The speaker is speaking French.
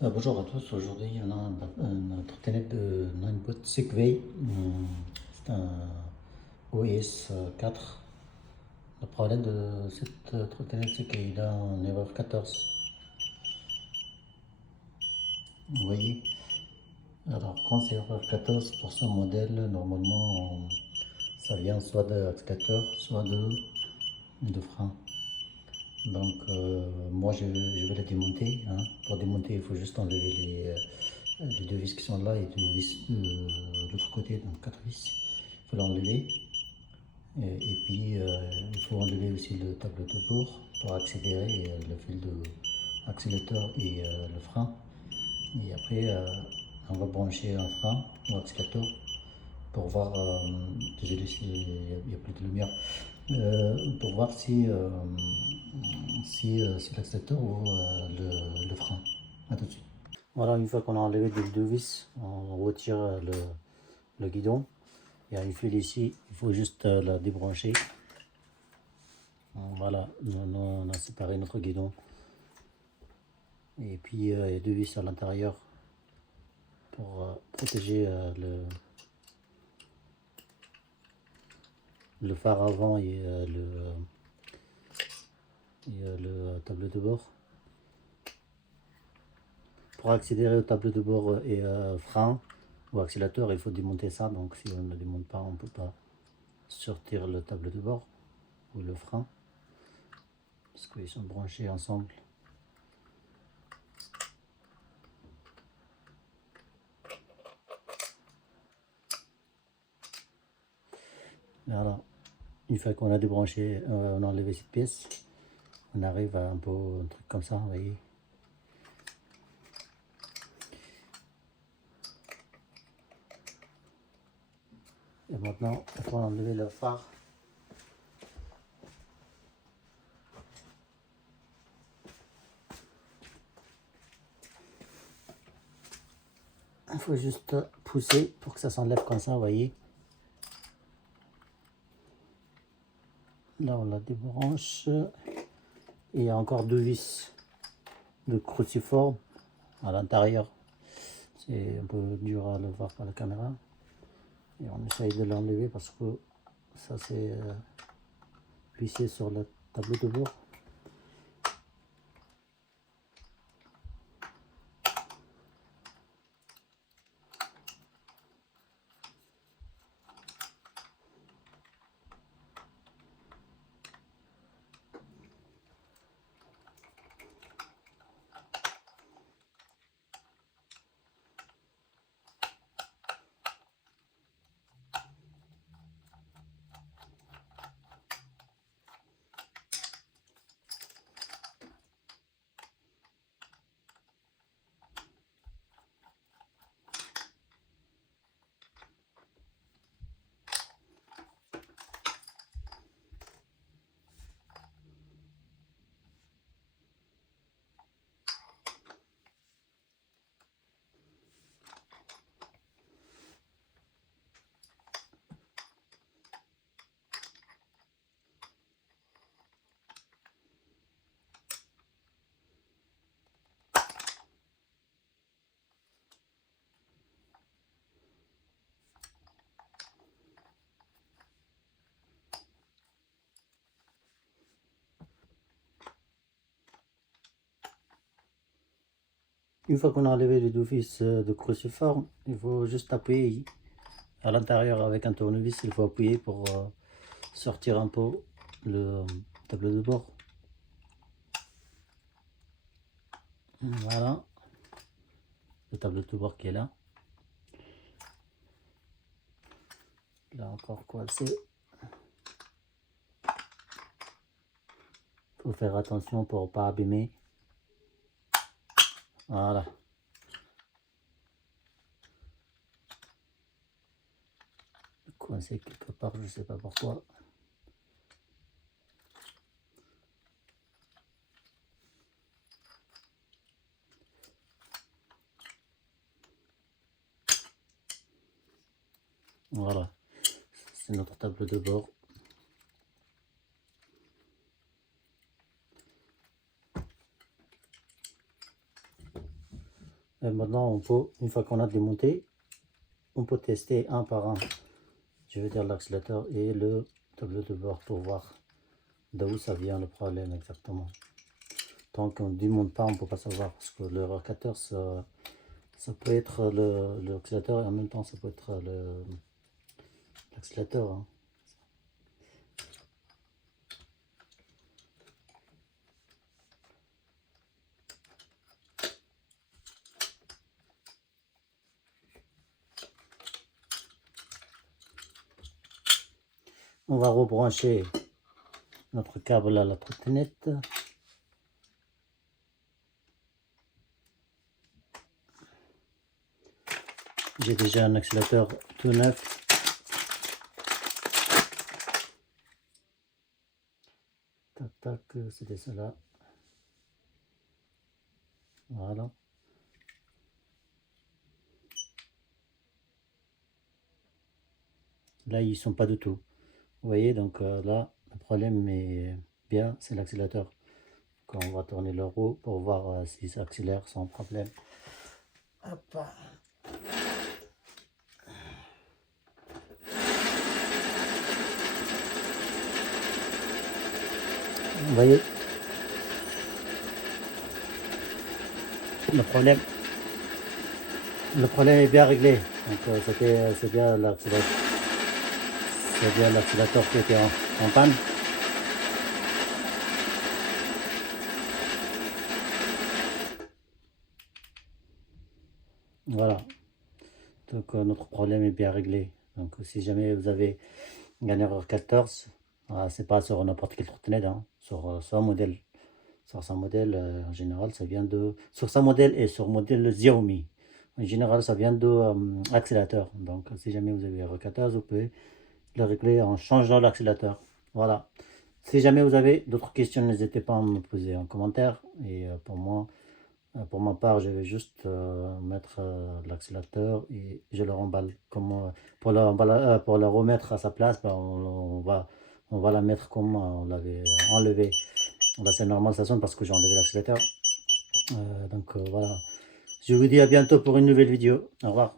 Bonjour à tous, aujourd'hui on a notre télé de on a une boîte Segway. C'est un OS 4. Le problème de cette trottinette c'est qu'il a un erreur 14. Vous voyez? Alors quand c'est erreur 14 pour ce modèle, normalement ça vient soit de l'accélérateur, soit de frein. Donc moi je vais la démonter, hein. Pour démonter il faut juste enlever les deux vis qui sont là et deux vis de l'autre côté, donc quatre vis. Il faut l'enlever. Et puis il faut enlever aussi le tableau de bord pour accélérer le fil de accélérateur et le frein. Et après on va brancher un frein ou accélérateur pour voir, désolé s'il n'y a plus de lumière, pour voir si l'accélérateur ou le frein. A tout de suite. Voilà, une fois qu'on a enlevé les deux vis, on retire le guidon. Il y a une fil ici, il faut juste la débrancher. Voilà, on a séparé notre guidon. Et puis il y a deux vis à l'intérieur pour protéger le phare avant et le tableau de bord. Pour accélérer au tableau de bord et frein ou accélérateur, il faut démonter ça. Donc si on ne démonte pas, on ne peut pas sortir le tableau de bord ou le frein, parce qu'ils sont branchés ensemble. Voilà, une fois qu'on a débranché, on a enlevé cette pièce, on arrive à un peu un truc comme ça, vous voyez. Et maintenant, il faut enlever le phare. Il faut juste pousser pour que ça s'enlève comme ça, vous voyez. Là, on la débranche. Et il y a encore deux vis de cruciforme à l'intérieur. C'est un peu dur à le voir par la caméra. Et on essaye de l'enlever parce que ça c'est vissé sur le tableau de bord. Une fois qu'on a enlevé les deux vis de cruciforme, il faut juste appuyer à l'intérieur avec un tournevis. Il faut appuyer pour sortir un peu le tableau de bord. Voilà, le tableau de bord qui est là. Là encore coincé. Faut faire attention pour pas abîmer. Voilà. Coincé quelque part, je sais pas pourquoi. Voilà, c'est notre tableau de bord. Maintenant, on peut, une fois qu'on a démonté, on peut tester un par un. Je veux dire l'accélérateur et le tableau de bord pour voir d'où ça vient le problème exactement. Tant qu'on ne démonte pas, on ne peut pas savoir parce que le rotateur, ça peut être l'accélérateur et en même temps ça peut être l'accélérateur. Hein. On va rebrancher notre câble à la trottinette. J'ai déjà un accélérateur tout neuf. Tac, tac, c'était cela. Voilà. Là, ils sont pas du tout. Vous voyez, donc là, le problème est bien, c'est l'accélérateur. Quand on va tourner le roue pour voir si ça accélère sans problème. Hop. Vous voyez, le problème est bien réglé. Donc c'est bien l'accélérateur qui était en panne. Voilà. Donc notre problème est bien réglé. Donc si jamais vous avez une erreur 14, c'est pas sur n'importe quelle trottinette, hein, sur son modèle. Sur son modèle, en général, ça vient de... Sur son modèle et sur le modèle Xiaomi. En général, ça vient de accélérateur. Donc si jamais vous avez erreur 14, vous pouvez le régler en changeant l'accélérateur. Voilà. Si jamais vous avez d'autres questions, n'hésitez pas à me poser en commentaire. Et pour ma part, je vais juste mettre l'accélérateur et je le remballe. Pour la remettre à sa place, ben, on va la mettre comme on l'avait enlevé. Là, c'est normal, ça sonne parce que j'ai enlevé l'accélérateur. Donc voilà. Je vous dis à bientôt pour une nouvelle vidéo. Au revoir.